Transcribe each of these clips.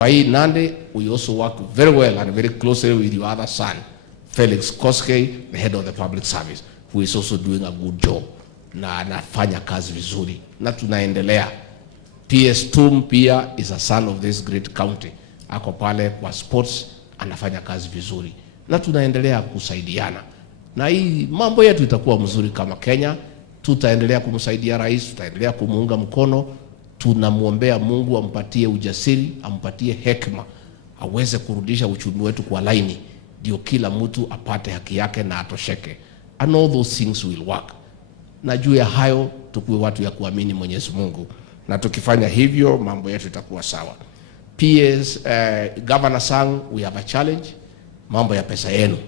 By Nandi, we also work very well and very closely with your other son, Felix Koskei, the head of the public service, who is also doing a good job. Na anafanya kazi vizuri. Na tunaendelea. PS Tum pia is a son of this great county. Ako pale kwa sports, anafanya kazi vizuri. Na tunaendelea kusaidiana. Na hii mambo yetu itakuwa mzuri kama Kenya. Tutaendelea kumsaidia rais, tutaendelea kumuunga mkono. Tunamuombea Mungu ampatie ujasiri, ampatie hekima, aweze kurudisha uchumi wetu kwa laini, ndio kila mtu apate haki yake na atosheke. And all those things will work. Na juu ya hayo tukue watu ya kuamini Mwenyezi Mungu. Na tukifanya hivyo mambo yetu itakuwa sawa. PS Governor Sang, we have a challenge. Mambo ya pesa yenu.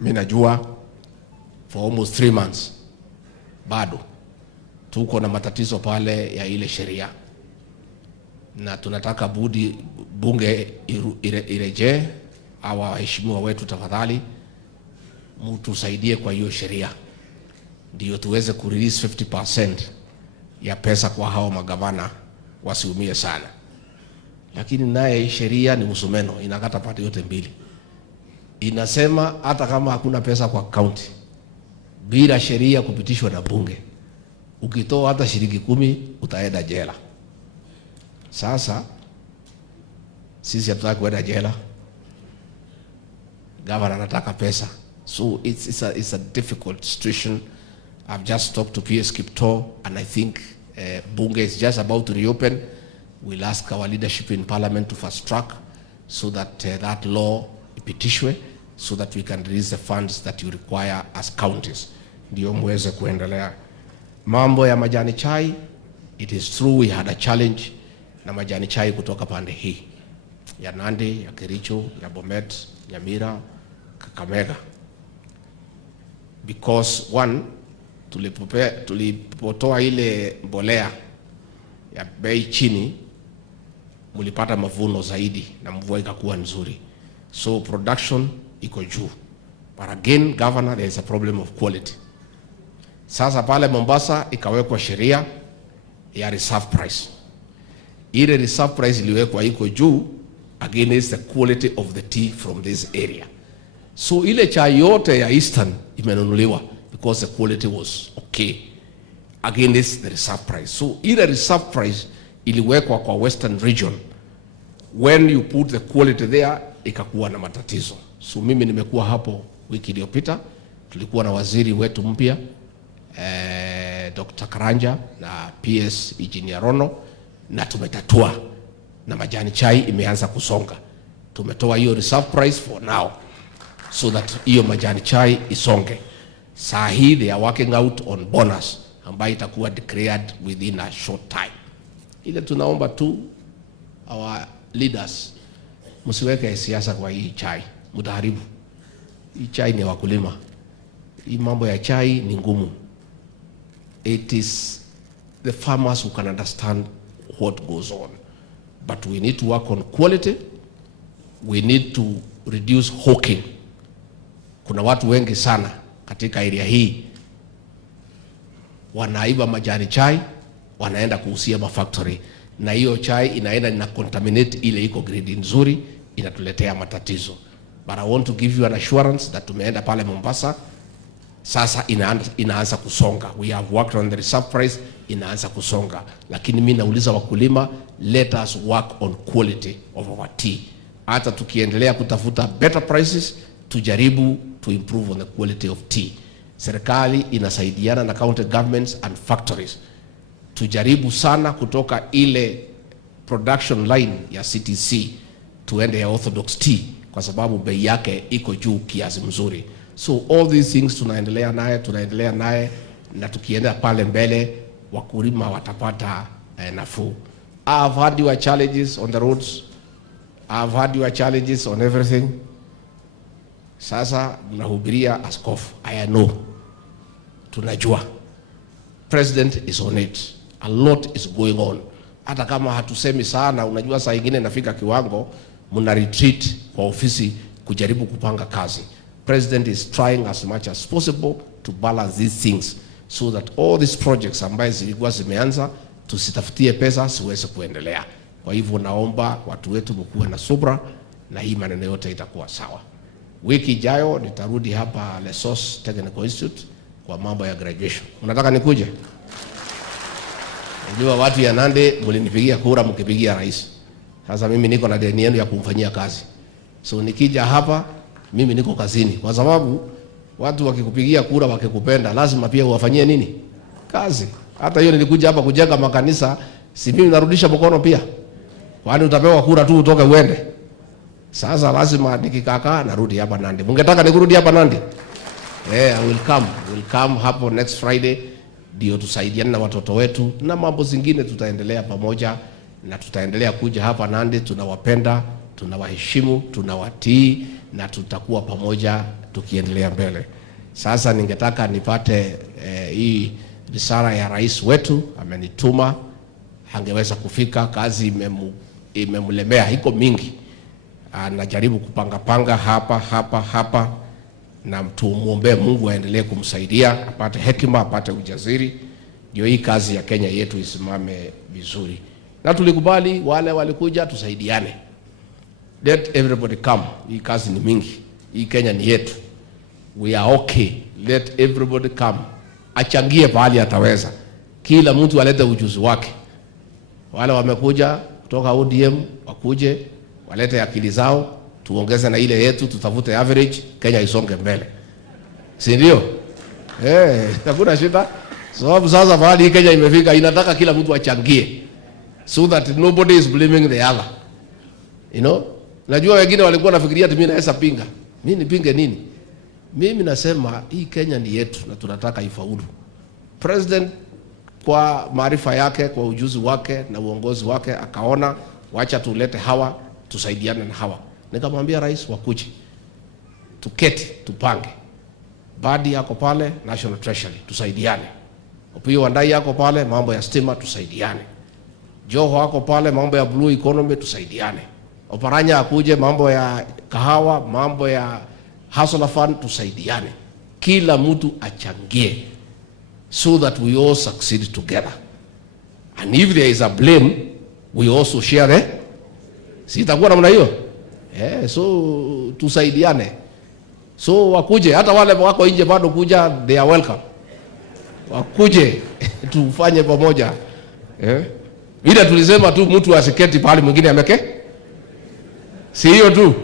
Mimi najua for almost 3 months bado tuko na matatizo pale ya ile sheria. Na tunataka bunge ireje hawa waheshimiwa wetu, tafadhali mtusaidie kwa hiyo sheria. Ndio tuweze kurelease 50% ya pesa kwa hao magavana wasiumie sana. Lakini naye sheria ni msumeno, inakata pande yote mbili. Inasema hata kama hakuna pesa kwa county, bila sheria kupitishwa na bunge, ukitoa hata shilingi 10 utaenda jela. Sasa sisi hatutaki kwenda jela. Governor anataka pesa. So it's a difficult situation. I've just talked to PS Kipto, and I think bunge is just about to reopen. We'll ask our leadership in parliament to fast track so that that law ipitishwe, so that we can release the funds that you require as counties. Ndio muweze kuendelea. Mambo ya majani chai, it is true we had a challenge na majani chai kutoka pande hii ya Nandi, ya Kericho, ya Bomet, Nyamira, Kakamega. Because one, tulipotoa ile mbolea ya bei chini, mulipata mavuno zaidi na mvua ikakuwa nzuri. So production iko juu. But again, Governor, there is a problem of quality. Sasa pale Mombasa ikawekwa sheria ya reserve price. Ile reserve price iliwekwa iko juu against the quality of the tea from this area. So ile chai yote ya Eastern imenunuliwa because the quality was okay against the reserve price. So ile reserve price iliwekwa kwa Western region. When you put the quality there, ikakuwa na matatizo. So mimi nimekuwa hapo wiki iliyopita, tulikuwa na waziri wetu mpya Dr. Karanja na PS Engineer Rono, na tumetatua na majani chai imeanza kusonga. Tumetoa hiyo reserve price for now so that hiyo majani chai isonge. Saa hii they are working out on bonus ambayo itakuwa declared within a short time. Ile tunaomba tu our leaders, msiweke siasa kwa hii chai, mtaharibu. Hii chai ni wakulima. Hii mambo ya chai ni ngumu. It is the farmers who can understand what goes on. But we need to work on quality. We need to reduce hawking. Kuna watu wengi sana katika area hii wanaiba majani chai, wanaenda kuusia mafactory, na hiyo chai inaenda na contaminate ile iko grade nzuri, inatuletea matatizo. But I want to give you an assurance that tumeenda pale Mombasa, sasa inaanza kusonga. We have worked on the reserve price, inaanza kusonga. Lakini mimi nauliza wakulima, let us work on quality of our tea. Hata tukiendelea kutafuta better prices, tujaribu to improve on the quality of tea. Serikali inasaidiana na county governments and factories. Tujaribu sana kutoka ile production line ya CTC tuende ya orthodox tea, kwa sababu bei yake iko juu kiasi mzuri. So all these things tunaendelea naye, na tukienda pale mbele wakulima watapata nafuu. I've had your challenges on the roads. I've had your challenges on everything. Sasa nahubiria askofu. I know. Tunajua. President is on it. A lot is going on. Hata kama hatusemi sana, unajua saa ingine nafika kiwango muna retreat kwa ofisi kujaribu kupanga kazi. President is trying as much as possible to balance these things so that all these projects ambazo zilikuwa zimeanza tusitafutie pesa siweze kuendelea. Kwa hivyo naomba watu wetu mkuwe na subra na hii maneno yote itakuwa sawa. Wiki ijayo nitarudi hapa Lesos Technical Institute kwa mambo ya graduation. Unataka nikuje? Unajua watu ya Nandi mlinipigia kura mkipigia rais. Sasa mimi niko na deni yenu ya kumfanyia kazi. So nikija hapa mimi niko kazini, kwa sababu watu wakikupigia kura wakikupenda lazima pia uwafanyie nini? Kazi. Hata hiyo nilikuja hapa kujenga makanisa, si mimi narudisha mkono pia. Kwani utapewa kura tu utoke uende? Sasa lazima nikikaka narudi hapa Nandi. Mungetaka nikurudi hapa Nandi? I will come hapo next Friday, ndio tusaidiane na watoto wetu na mambo zingine tutaendelea pamoja, na tutaendelea kuja hapa Nandi. Tunawapenda, tunawaheshimu, tunawatii na tutakuwa pamoja tukiendelea mbele. Sasa ningetaka nipate hii risala ya rais wetu, amenituma, hangeweza kufika, kazi imemlemea, iko mingi. Anajaribu kupanga hapa na tumuombe Mungu aendelee kumsaidia, apate hekima, apate ujasiri, ndio hii kazi ya Kenya yetu isimame vizuri. Na tulikubali wale walikuja tusaidiane. Let everybody come. Hii kazi ni mingi. Hii Kenya ni yetu. We are okay. Let everybody come. Achangie pahali ataweza. Kila mtu alete ujuzi wake. Wale wamekuja kutoka ODM wakuje walete akili zao, tuongeze na ile yetu, tutafute average, Kenya isonge mbele. Si ndio? Hakuna shida. Sababu sasa pahali Kenya imefika inataka kila mtu achangie, so that nobody is blaming the other. You know? Najua wengine walikuwa nafikiria ati mimi naweza pinga. Mimi nipinge nini? Mimi nasema hii Kenya ni yetu na tunataka ifaulu. President kwa maarifa yake, kwa ujuzi wake na uongozi wake akaona wacha tulete hawa, tusaidiane na hawa. Nikamwambia rais wakuje, tuketi, tupange. Badi yako pale National Treasury, tusaidiane. Opiyo Wandayi yako pale mambo ya stima, tusaidiane. Joho wako pale mambo ya blue economy, tusaidiane. Oparanya akuje mambo ya kahawa, mambo ya hustler fund, tusaidiane. Kila mtu achangie, so that we all succeed together. And if there is a blame, we also share it. Si itakuwa namna hiyo? So tusaidiane. So wakuje, hata wale wako nje bado kuja, they are welcome. Wakuje tufanye pamoja. Bila tulisema tu mtu asiketi pale mwingine ameke. Si hiyo tu.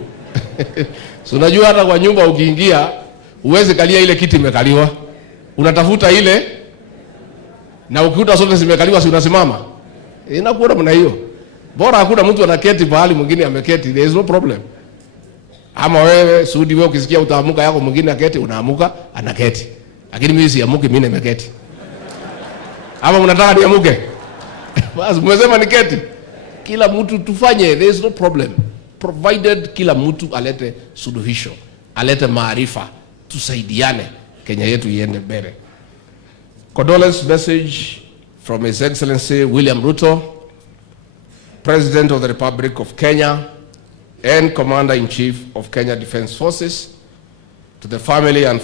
So unajua hata kwa nyumba ukiingia uweze kalia ile kiti imekaliwa. Unatafuta ile na ukikuta zote zimekaliwa si unasimama. Inakuwa namna hiyo. Bora hakuna mtu anaketi pahali mwingine ameketi, there is no problem. Ama wewe Sudi, wewe ukisikia utaamuka yako mwingine aketi, unaamuka anaketi. Lakini mimi siamuki, mimi nimeketi. Ama mnataka niamuke? Basi mmesema niketi. Kila mtu tufanye, there is no problem. Provided kila mtu alete suluhisho, alete maarifa, tusaidiane, Kenya yetu iende mbele. Condolence message from His Excellency William Ruto, President of the Republic of Kenya and Commander-in-Chief of Kenya Defence Forces, to the family and